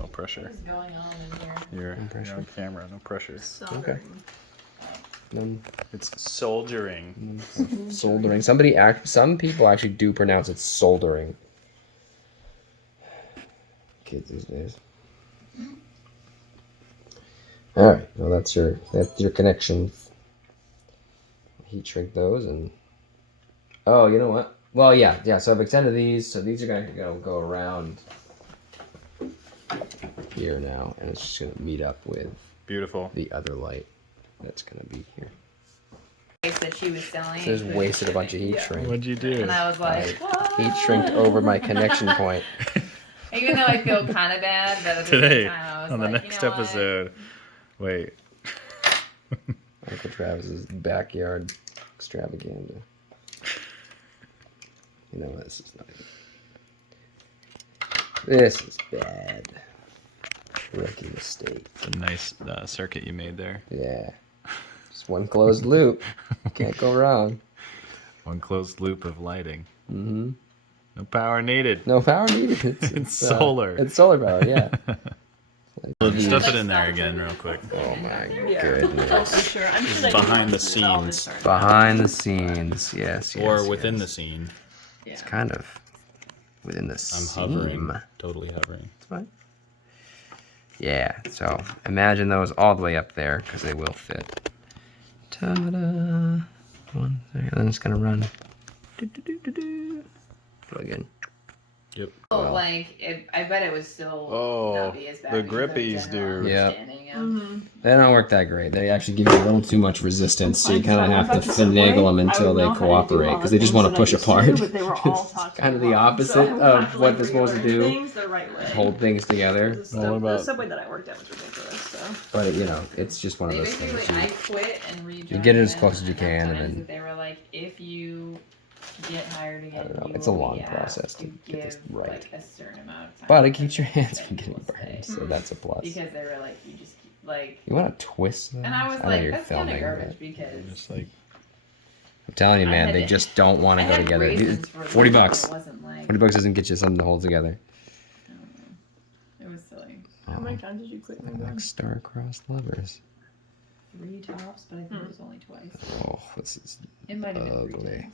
No pressure. What is going on in here? You're on camera. No pressure. Soldering. It's soldering. Soldering. Some people actually do pronounce it soldering. Kids these days. All right. Well, that's your connection. Heat shrink those and. Oh, you know what? Well, yeah. So I've extended these. So these are going to go around here now, and it's just going to meet up with Beautiful. the other light that's going to be here. That she was selling. So just wasted a bunch of heat shrink. What'd you do? And I was like, what? Heat shrinked over my connection point. Even though I feel kind of bad, but at the Today, same time, I was on like, the next you know episode. Wait. Uncle Travis's backyard extravaganza. You know what? This is not good. This is bad. Rookie mistake. It's a nice circuit you made there. Yeah. Just one closed loop. Can't go wrong. One closed loop of lighting. Mm-hmm. No power needed. No power needed. It's solar. It's solar power, yeah. Stuff it in there again real quick. Oh my Oh, goodness. for sure. I'm sure that Behind you the know all this scenes. already. Behind the scenes, yes. Or within the scene. It's kind of within the I'm seam. hovering. Totally hovering. That's fine. Yeah, so imagine those all the way up there because they will fit. Ta-da! 1 second, then it's gonna run. Plug in. Yep. Well, I bet it was still not be as bad. the because of grippies, general dude. Yep. understanding of- They don't work that great. They actually give you a little too much resistance, so you kind of have to finagle them until they cooperate because they just want to push apart. But they were all It's talking kind of the wrong, opposite so I would have of to, what like, they're supposed to relearn do. Things the right way. Hold things together. What The subway that I worked at was ridiculous. So. But it's just one of They those basically, things. I quit and rejoined. you get it as them close as you enough can, and times then- that they were like, if you get hired again, I don't know, you it's a will long be process asked to get this give, right. like, a certain amount of time. But it keeps your because hands then from you getting will stay. burned, so that's a plus. Because they were like, you just keep, like, You want to twist those? and I was know like, you're that's kind of filming, garbage but because Just like I'm telling you, I man, had they to- just don't want I to go had together. reasons for $40 it, bucks. but it wasn't like, $40 doesn't get you something to hold together. I don't know. It was silly. How many times did you quit my job? Like star-crossed lovers. 3 tops, but I think it was only twice. Oh, this is It might have been 3 ugly. times.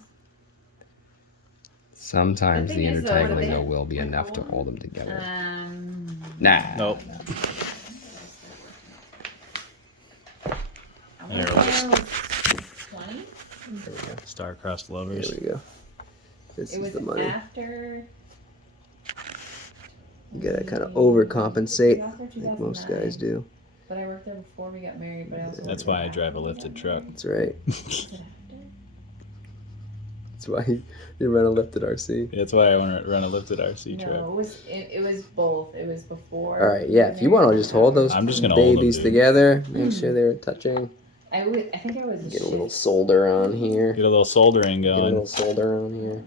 Sometimes The the thing is, though, what intertangling they- though will be enough to hold them together. Nah. Nope. I There want it to was. say I was 20. There we go. star-crossed There lovers. we go. This It is was the money. after. You gotta kind of overcompensate, After like most 2009. guys do. But I worked there before we got married. But I also That's worked why there I drive a after we lifted got truck. married. That's right. Was it after? That's why you run a lifted RC. That's why I want to run a lifted RC truck. No, it was both. It was before. All right, yeah. If you want to just hold those I'm just gonna hold them, babies dude. together, make sure they're touching. I think I was. Get a little solder on here. Get a little soldering Get a going. little solder on here.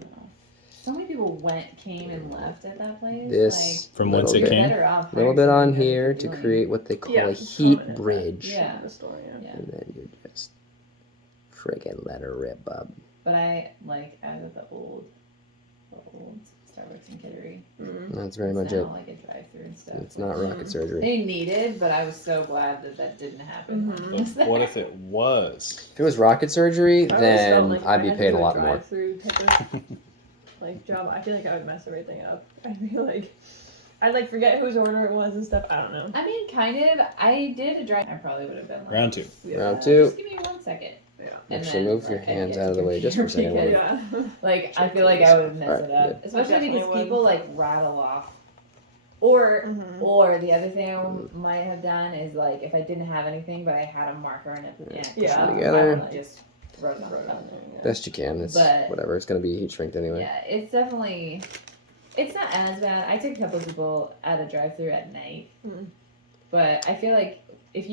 So many people came and left at that place. This From little whence it bit, came? Better off A little hiring bit on somebody here to to doing- create what they call Yeah, a just heat comment it. bridge. Yeah. The story, Yeah. And then you just friggin' let her rip up. But I was at the old Starbucks in Kittery. That's very It's much now it. like a drive-through and stuff. It's not which rocket surgery. They needed, but I was so glad that didn't happen. when I was But what there. if it was? If it was rocket surgery, I always felt then like if I'd I be had to paid do a lot more. drive-through type of like job. I feel like I would mess everything up. I'd be like, I'd like forget whose order it was and stuff. I don't know. I mean, kind of. I did a drive. I probably would have been like Round 2. Round 2. Just give me 1 second. Yeah. And Actually, then, move your like, I'd hands get out of to the way just for a computer second. because, Yeah. Like, I feel like I would mess Alright, it up, good. especially Definitely because would. people like rattle off. Or Mhm. or the other thing I might have done is like if I didn't have anything but I had a marker and a Yeah. Put 'em together. I would just wrote it on the phone. Best you can. It's But- whatever. It's gonna be heat shrinked anyway. Yeah, it's definitely. It's not as bad. I took a couple people at a drive-through at night, Mhm. but I feel like if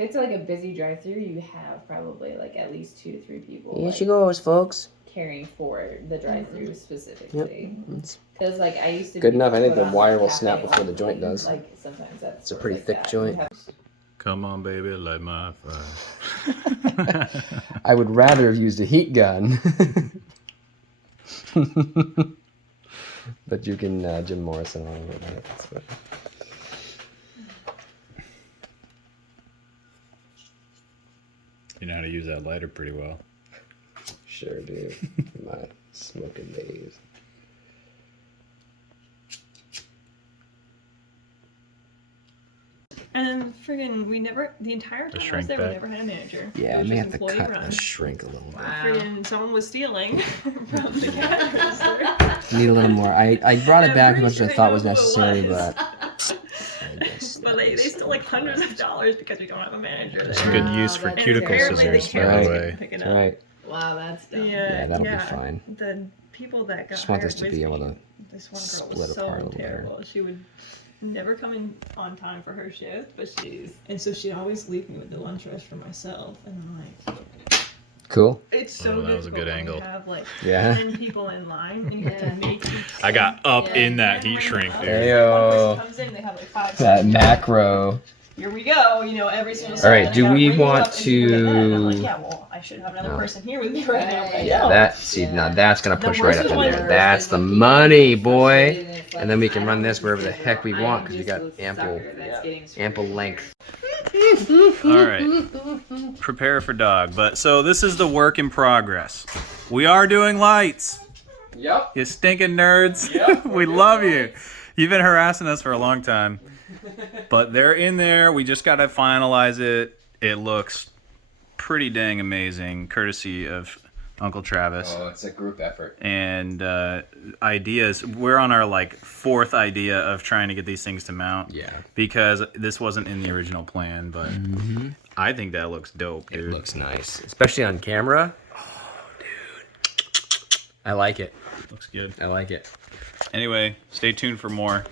it's like a busy drive-through, you have probably like at least 2 to 3 people. Here like, she goes, folks. caring for the drive-through specifically. It's Because like I used to. good be enough. I think put the on, wire like, will cafe snap before the latte, joint does. Like sometimes that's. It's a sort of pretty like thick that. joint. You have- Come on, baby, light my fire. I would rather have used a heat gun. But you can Jim Morrison all over that. That's what. how to use that lighter pretty well. Sure do. My smoking days. And friggin', the entire time I was shrink there, we back? never had a manager. Yeah, I It was may just have to employee cut run. the shrink a little bit. Wow. Friggin', someone was stealing from the cash register. Need a little more. I brought it I'm back as pretty much as sure I I thought know was who it necessary, was. but I guess But they stole like hundreds of dollars because we don't have a manager It's there. a good Wow, use for that's cuticle terrible. scissors, by Apparently the they way. can't pick it That's up. right. Wow, that's dumb. Yeah, that'll be fine. The people that got Just want hired this to with be me, able to this one girl split was apart a so little better. terrible. She would never come in on time for her shift, and so she'd always leave me with the lunch rush for myself, and I'm like, Cool. it's so Oh, that was a difficult good when angle. you have like Yeah. 10 people in line and you have to make each I got up Yeah. in that heat And shrink, when dude. Hey, one yo. person comes in, they have like 5 That seconds. macro. Here we go, every single All second. right, I do gotta we bring you want up and you look at that, and I'm like, to- yeah, well, I should have another No. person here with me right now, but I Yeah, don't. now that's gonna The push worst right up is in when there. the That's the money, boy. And then we can run this wherever the heck we want because we got ample length. All right. Prepare for dog. But so this is the work in progress. We are doing lights. Yep. You stinking nerds. Yep, We love you. You've been harassing us for a long time. But they're in there. We just got to finalize it. It looks pretty dang amazing, courtesy of Uncle Travis. Oh, it's a group effort. And ideas. We're on our like 4th idea of trying to get these things to mount. Yeah. Because this wasn't in the original plan, but I think that looks dope, dude. It looks nice, especially on camera. Oh, dude. I like it. Looks good. I like it. Anyway, stay tuned for more.